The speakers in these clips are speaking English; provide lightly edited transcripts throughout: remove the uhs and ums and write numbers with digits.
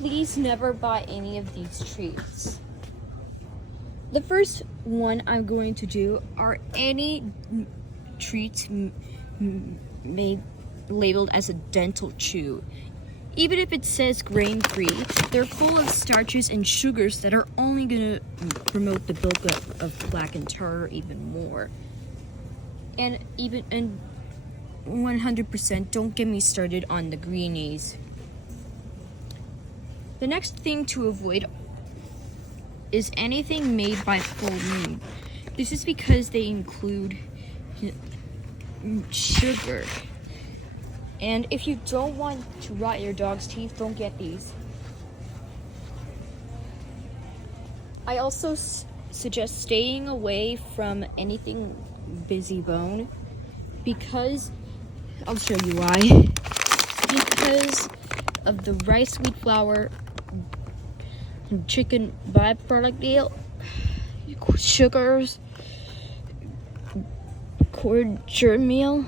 please never buy any of these treats. The first one I'm going to do are any treats made labeled as a dental chew. Even if it says grain-free, they're full of starches and sugars that are only going to promote the buildup of plaque and tartar even more. And 100% don't get me started on the greenies. The next thing to avoid is anything made by Full Moon. This is because they include sugar. And if you don't want to rot your dog's teeth, don't get these. I also suggest staying away from anything Busy Bone because, I'll show you why. Because of the rice, wheat flour, chicken byproduct deal, sugars, corn germ meal,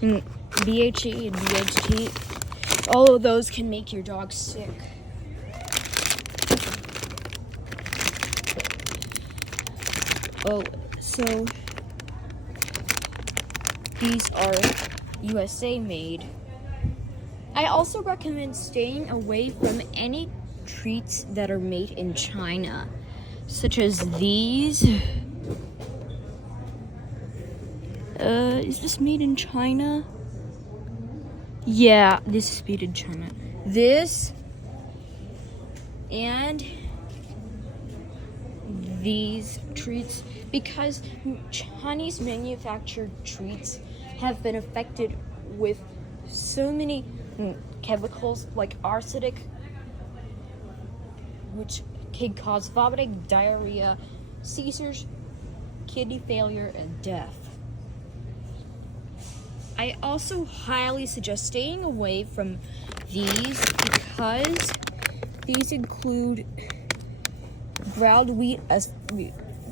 and BHA and BHT, all of those can make your dog sick. Oh, so these are USA made. I also recommend staying away from any treats that are made in China, such as these. Is this made in China? Yeah, this is made in China. This and these treats, because Chinese manufactured treats have been affected with so many chemicals like arsenic, which can cause vomiting, diarrhea, seizures, kidney failure, and death. I also highly suggest staying away from these because these include ground wheat as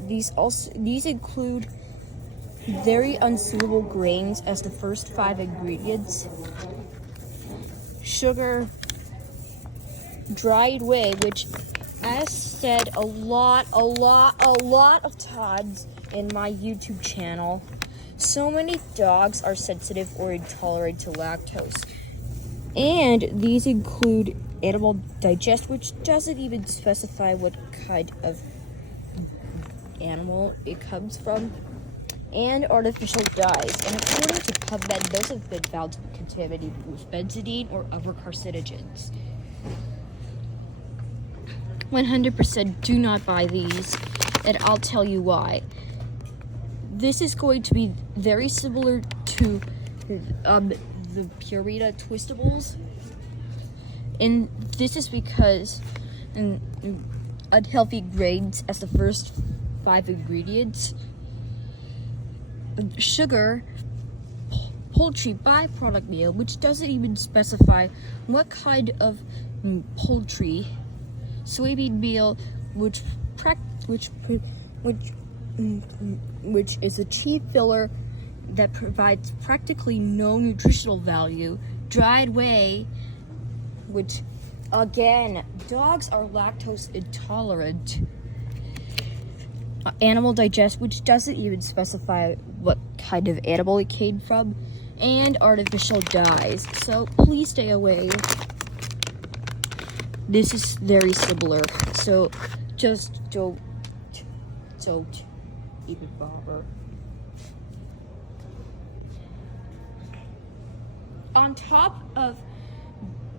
these include very unsuitable grains as the first 5 ingredients. Sugar, dried whey, which as said a lot of times in my YouTube channel, so many dogs are sensitive or intolerant to lactose. And these include animal digest, which doesn't even specify what kind of animal it comes from, and artificial dyes. And according to PubMed, those have been found to be contaminated with benzidine or other carcinogens. 100% do not buy these, and I'll tell you why. This is going to be very similar to the Purina Twistables, and this is because unhealthy grains as the first 5 ingredients, sugar, poultry byproduct meal, which doesn't even specify what kind of poultry, soybean meal, which is a cheap filler that provides practically no nutritional value, dried whey, which again, dogs are lactose intolerant, animal digest, which doesn't even specify what kind of animal it came from, and artificial dyes. So please stay away. This is very similar, so just don't even bother. On top of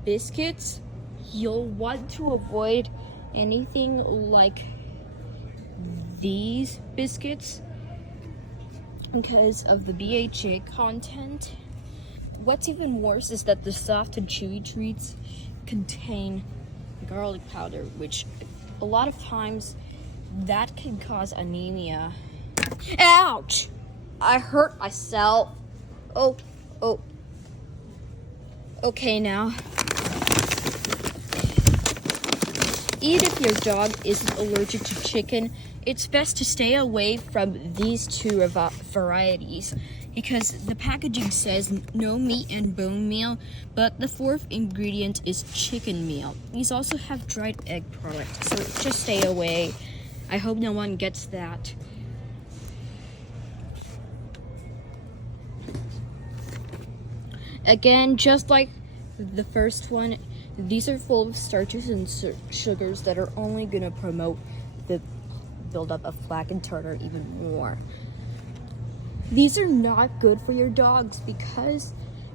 biscuits, you'll want to avoid anything like these biscuits because of the BHA content. What's even worse is that the soft and chewy treats contain garlic powder, which a lot of times that can cause anemia. Ouch! I hurt myself. Oh. Okay now. Even if your dog isn't allergic to chicken, it's best to stay away from these 2 varieties. because the packaging says no meat and bone meal, but the fourth ingredient is chicken meal. These also have dried egg products, so just stay away. I hope no one gets that. Again, just like the first one, these are full of starches and sugars that are only going to promote the buildup of plaque and tartar even more. These are not good for your dogs because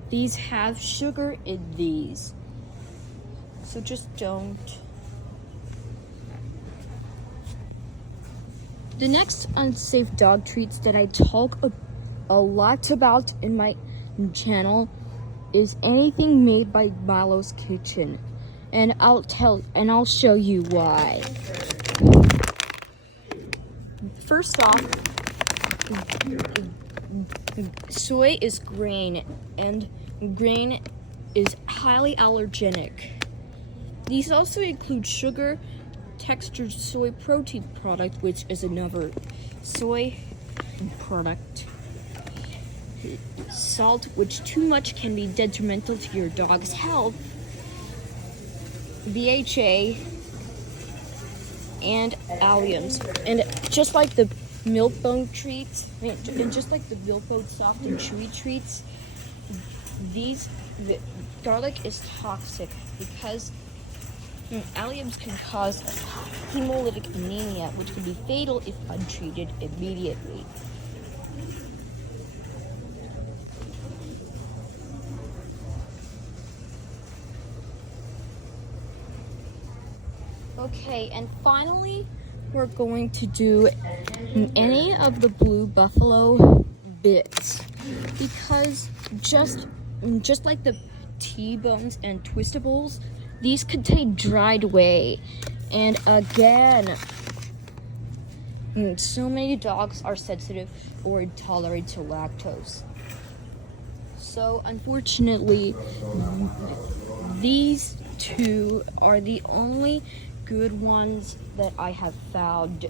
these have sugar in these. So just don't. The next unsafe dog treats that I talk a lot about in my channel is anything made by Milo's Kitchen, and I'll show you why. First off, soy is grain, and grain is highly allergenic. These also include sugar, textured soy protein product, which is another soy product, salt, which too much can be detrimental to your dog's health, BHA, and alliums. And just like the milk bone treats, and just like the milk bone soft and chewy treats, the garlic is toxic because alliums can cause hemolytic anemia, which can be fatal if untreated immediately. Okay, and finally, we're going to do any of the Blue Buffalo bits, because just like the T-bones and Twistables, these contain dried whey. And again, so many dogs are sensitive or intolerant to lactose. So unfortunately, these two are the only good ones that I have found